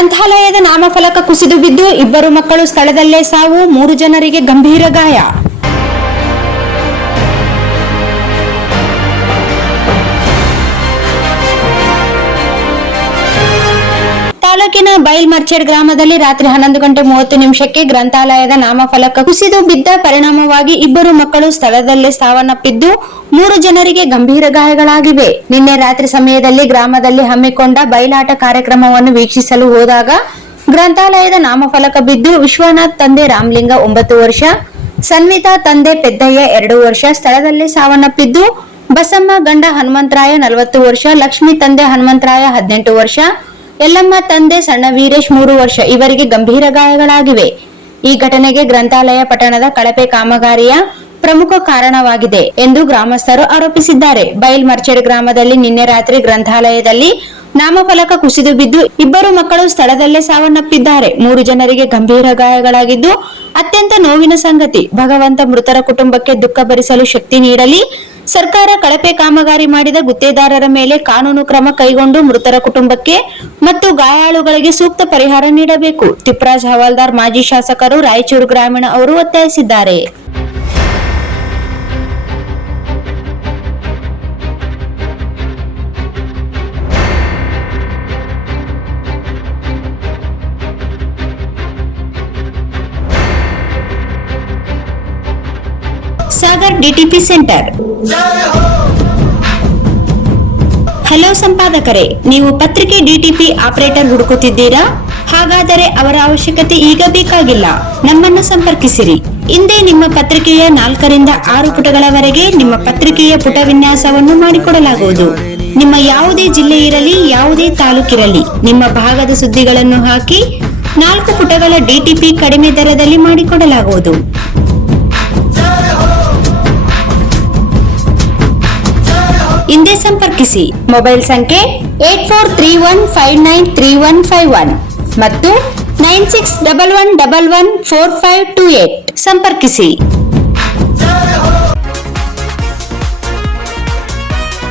ಗ್ರಂಥಾಲಯದ ನಾಮಫಲಕ ಕುಸಿದು ಬಿದ್ದು 2 ಮಕ್ಕಳು ಸ್ಥಳದಲ್ಲೇ ಸಾವು, 3 ಜನರಿಗೆ ಗಂಭೀರ ಗಾಯ. ತಾಲೂಕಿನ ಬೈಲ್ಮರ್ಚೆಡ್ ಗ್ರಾಮದಲ್ಲಿ ರಾತ್ರಿ 11:30 ಗ್ರಂಥಾಲಯದ ನಾಮಫಲಕ ಕುಸಿದು ಬಿದ್ದ ಪರಿಣಾಮವಾಗಿ 2 ಮಕ್ಕಳು ಸ್ಥಳದಲ್ಲೇ ಸಾವನ್ನಪ್ಪಿದ್ದು 3 ಜನರಿಗೆ ಗಂಭೀರ ಗಾಯಗಳಾಗಿವೆ. ನಿನ್ನೆ ರಾತ್ರಿ ಸಮಯದಲ್ಲಿ ಗ್ರಾಮದಲ್ಲಿ ಹಮ್ಮಿಕೊಂಡ ಬಯಲಾಟ ಕಾರ್ಯಕ್ರಮವನ್ನು ವೀಕ್ಷಿಸಲು ಹೋದಾಗ ಗ್ರಂಥಾಲಯದ ನಾಮಫಲಕ ಬಿದ್ದು ವಿಶ್ವನಾಥ್ ತಂದೆ ರಾಮಲಿಂಗ 9 ವರ್ಷ, ಸನ್ವಿತಾ ತಂದೆ ಪೆದ್ದಯ್ಯ 2 ವರ್ಷ ಸ್ಥಳದಲ್ಲೇ ಸಾವನ್ನಪ್ಪಿದ್ದು, ಬಸಮ್ಮ ಗಂಡ ಹನುಮಂತರಾಯ 40 ವರ್ಷ, ಲಕ್ಷ್ಮಿ ತಂದೆ ಹನುಮಂತರಾಯ 18 ವರ್ಷ, ಯಲ್ಲಮ್ಮ ತಂದೆ ಸಣ್ಣ ವೀರೇಶ್ 3 ವರ್ಷ ಇವರಿಗೆ ಗಂಭೀರ ಗಾಯಗಳಾಗಿವೆ. ಈ ಘಟನೆಗೆ ಗ್ರಂಥಾಲಯ ಪಟ್ಟಣದ ಕಳಪೆ ಕಾಮಗಾರಿಯ ಪ್ರಮುಖ ಕಾರಣವಾಗಿದೆ ಎಂದು ಗ್ರಾಮಸ್ಥರು ಆರೋಪಿಸಿದ್ದಾರೆ. ಬೈಲ್ಮರ್ಚೆಡ್ ಗ್ರಾಮದಲ್ಲಿ ನಿನ್ನೆ ರಾತ್ರಿ ಗ್ರಂಥಾಲಯದಲ್ಲಿ ನಾಮಫಲಕ ಕುಸಿದು ಬಿದ್ದು 2 ಮಕ್ಕಳು ಸ್ಥಳದಲ್ಲೇ ಸಾವನ್ನಪ್ಪಿದ್ದಾರೆ. 3 ಜನರಿಗೆ ಗಂಭೀರ ಗಾಯಗಳಾಗಿದ್ದು ಅತ್ಯಂತ ನೋವಿನ ಸಂಗತಿ. ಭಗವಂತ ಮೃತರ ಕುಟುಂಬಕ್ಕೆ ದುಃಖ ಭರಿಸಲು ಶಕ್ತಿ ನೀಡಲಿ. ಸರ್ಕಾರ ಕಳಪೆ ಕಾಮಗಾರಿ ಮಾಡಿದ ಗುತ್ತೇದಾರರ ಮೇಲೆ ಕಾನೂನು ಕ್ರಮ ಕೈಗೊಂಡು ಮೃತರ ಕುಟುಂಬಕ್ಕೆ ಮತ್ತು ಗಾಯಾಳುಗಳಿಗೆ ಸೂಕ್ತ ಪರಿಹಾರ ನೀಡಬೇಕು. ತಿಪ್ರಾಜ್ ಹವಾಲ್ದಾರ್ ಮಾಜಿ ಶಾಸಕರು ರಾಯಚೂರು ಗ್ರಾಮೀಣ ಅವರು ಒತ್ತಾಯಿಸಿದ್ದಾರೆ. Sagar DTP centre. ಹಲೋ ಸಂಪಾದಕರೇ, ನೀವು ಪತ್ರಿಕೆ ಡಿಟಿಪಿ ಆಪರೇಟರ್ ಹುಡುಕುತ್ತಿದ್ದೀರಾ? ಹಾಗಾದರೆ ಅವರ ಅವಶ್ಯಕತೆ ಈಗ ಬೇಕಾಗಿಲ್ಲ. ನಮ್ಮನ್ನು ಸಂಪರ್ಕಿಸಿರಿ. ಇಂದೇ ನಿಮ್ಮ ಪತ್ರಿಕೆಯ 4 ರಿಂದ 6 ಪುಟಗಳವರೆಗೆ ನಿಮ್ಮ ಪತ್ರಿಕೆಯ ಪುಟ ವಿನ್ಯಾಸವನ್ನು ಮಾಡಿಕೊಡಲಾಗುವುದು. ನಿಮ್ಮ ಯಾವುದೇ ಜಿಲ್ಲೆ ಇರಲಿ, ಯಾವುದೇ ತಾಲೂಕಿರಲಿ, ನಿಮ್ಮ ಭಾಗದ ಸುದ್ದಿಗಳನ್ನು ಹಾಕಿ 4 ಪುಟಗಳ ಡಿಟಿಪಿ ಕಡಿಮೆ ದರದಲ್ಲಿ ಮಾಡಿಕೊಡಲಾಗುವುದು. ಹಿಂದೆ ಸಂಪರ್ಕಿಸಿ. ಮೊಬೈಲ್ ಸಂಖ್ಯೆ 8431593151 ಮತ್ತು 9611114528 ಸಂಪರ್ಕಿಸಿ.